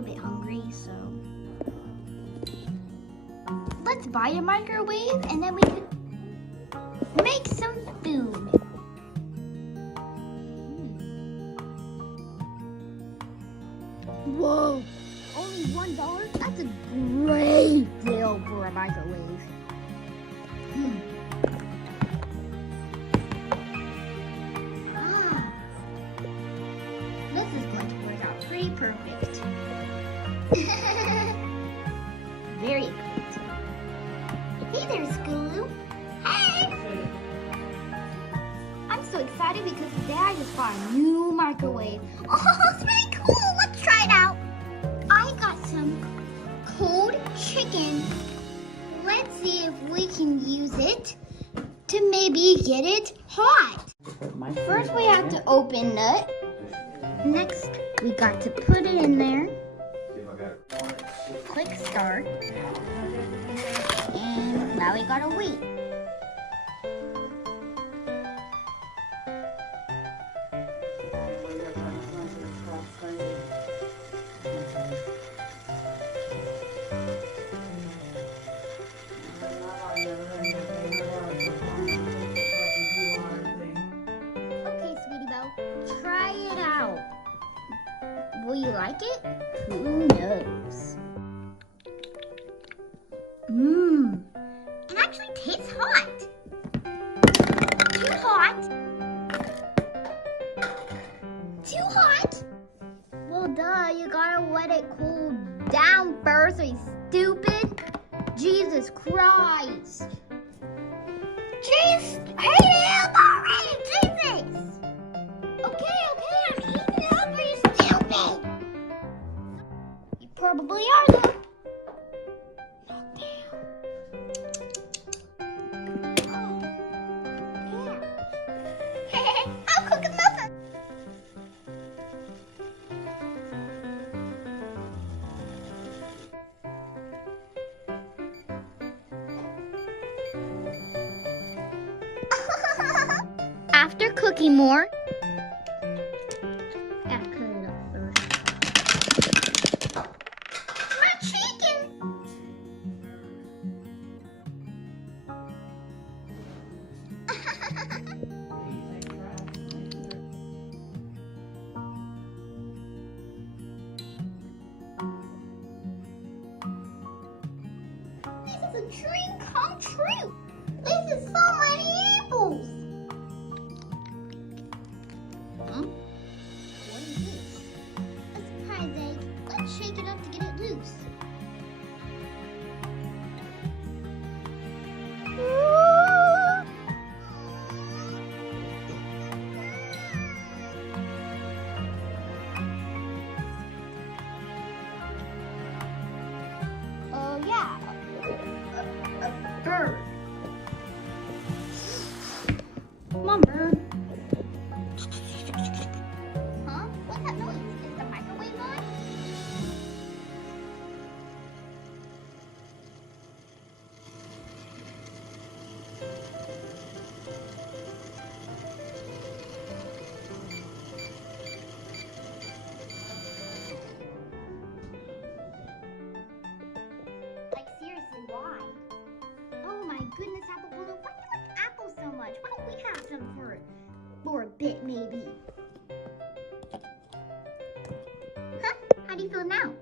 little bit hungry, so let's buy a microwave and then we could make some food. Whoa, only $1? That's a great deal for a microwave. This is going to work out pretty perfect. Very good. Hey there, Scaloo. Hey! I'm so excited because today I just bought a new microwave. Oh, it's really cool. Let's try it out. I got some cold chicken. Let's see if we can use it to maybe get it hot. First, we have to open it. Next, we got to put it in there. Click start. And now we gotta wait. Okay, Sweetie Belle, try it out. Will you like it? Who knows? It actually tastes hot. Too hot. Too hot? Well, duh, you gotta let it cool down first, are you stupid? Jesus Christ. Jeez, hate it up already, Jesus. Okay, I'm heating it up, are you stupid? You probably are, though. After cooking more, gotta cut it up first. My chicken! This is a dream come true! This is so many apples! What is this? A surprise egg. Let's shake it up to get it loose. Oh yeah, a bird. Come on, bird. Huh? What's that noise? Is the microwave on? Like seriously, why? Oh my goodness, Apple Balloon, why do you like apples so much? Why don't we have some for a bit maybe? Huh? How do you feel now?